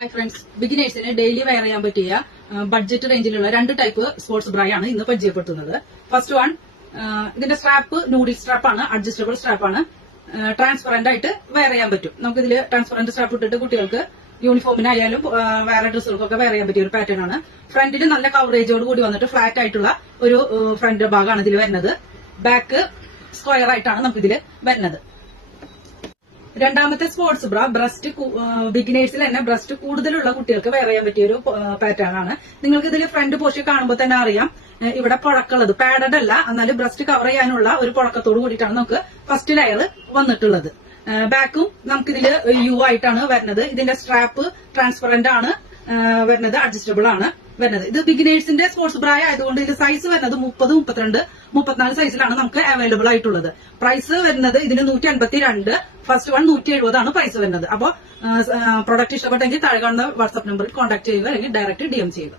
Hi friends, ബിഗിനേഴ്സിന് daily wear ചെയ്യാൻ പറ്റിയ budget റേഞ്ചിലുള്ള രണ്ട് ടൈപ്പ് സ്പോർട്സ് ബ്രാ ആണ് ഇന്ന് പരിചയപ്പെടുത്തുന്നത്. ഫസ്റ്റ് വൺ, ഇതിന്റെ സ്ട്രാപ്പ് നൂഡിൽ സ്ട്രാപ്പാണ്, അഡ്ജസ്റ്റബിൾ സ്ട്രാപ്പാണ്, ട്രാൻസ്പെറന്റ് ആയിട്ട് വെയർ ചെയ്യാൻ പറ്റും. നമുക്ക് ഇതിൽ ട്രാൻസ്പെറന്റ് സ്ട്രാപ്പ് ഇട്ടിട്ട് കുട്ടികൾക്ക് യൂണിഫോമിനായാലും വേറെ ഡ്രസ്സുകൾക്കൊക്കെ വെയർ ചെയ്യാൻ പറ്റിയ ഒരു പാറ്റേൺ ആണ്. ഫ്രണ്ടിൽ നല്ല കവറേജോട് കൂടി വന്നിട്ട് ഫ്ലാറ്റ് ആയിട്ടുള്ള ഒരു ഫ്രണ്ട് ഭാഗമാണ് ഇതിൽ വരുന്നത്. ബാക്ക് സ്ക്വയർ ആയിട്ടാണ് നമുക്ക് ഇതിൽ വരുന്നത്. രണ്ടാമത്തെ സ്പോർട്സ് ബ്രാ ബ്രസ്റ്റ് ബിഗിനേഴ്സിൽ തന്നെ ബ്രസ്റ്റ് കൂടുതലുള്ള കുട്ടികൾക്ക് വെയർ ചെയ്യാൻ പറ്റിയ ഒരു പാറ്റേൺ ആണ്. നിങ്ങൾക്ക് ഇതിൽ ഫ്രണ്ട് പോസ്റ്റ് കാണുമ്പോൾ തന്നെ അറിയാം, ഇവിടെ പുഴക്കുള്ളത് പാഡഡ് അല്ല, എന്നാലും ബ്രസ്റ്റ് കവർ ചെയ്യാനുള്ള ഒരു പുഴക്കത്തോട് കൂടിയിട്ടാണ് നമുക്ക് ഫസ്റ്റ് ലെയർ വന്നിട്ടുള്ളത്. ബാക്കും നമുക്കിതില് യു ആയിട്ടാണ് വരുന്നത്. ഇതിന്റെ സ്ട്രാപ്പ് ട്രാൻസ്പെറന്റ് ആണ് വരുന്നത്, അഡ്ജസ്റ്റബിൾ ആണ് വരുന്നത്. ഇത് ബിഗിനേഴ്സിന്റെ സ്പോർട്സ് ബ്രാ ആയതുകൊണ്ട് ഇതിൽ സൈസ് വരുന്നത് 30, 32, 34 സൈസിലാണ് നമുക്ക് അവൈലബിൾ ആയിട്ടുള്ളത്. പ്രൈസ് വരുന്നത് ഇതിന് 152, ഫസ്റ്റ് വൺ 170 ആണ് പ്രൈസ് വരുന്നത്. അപ്പോൾ പ്രൊഡക്റ്റ് ഇഷ്ടപ്പെട്ടെങ്കിൽ താഴെ കാണുന്ന വാട്സ്ആപ്പ് നമ്പറിൽ കോൺടാക്ട് ചെയ്യുക, അല്ലെങ്കിൽ ഡയറക്റ്റ് DM ചെയ്യുക.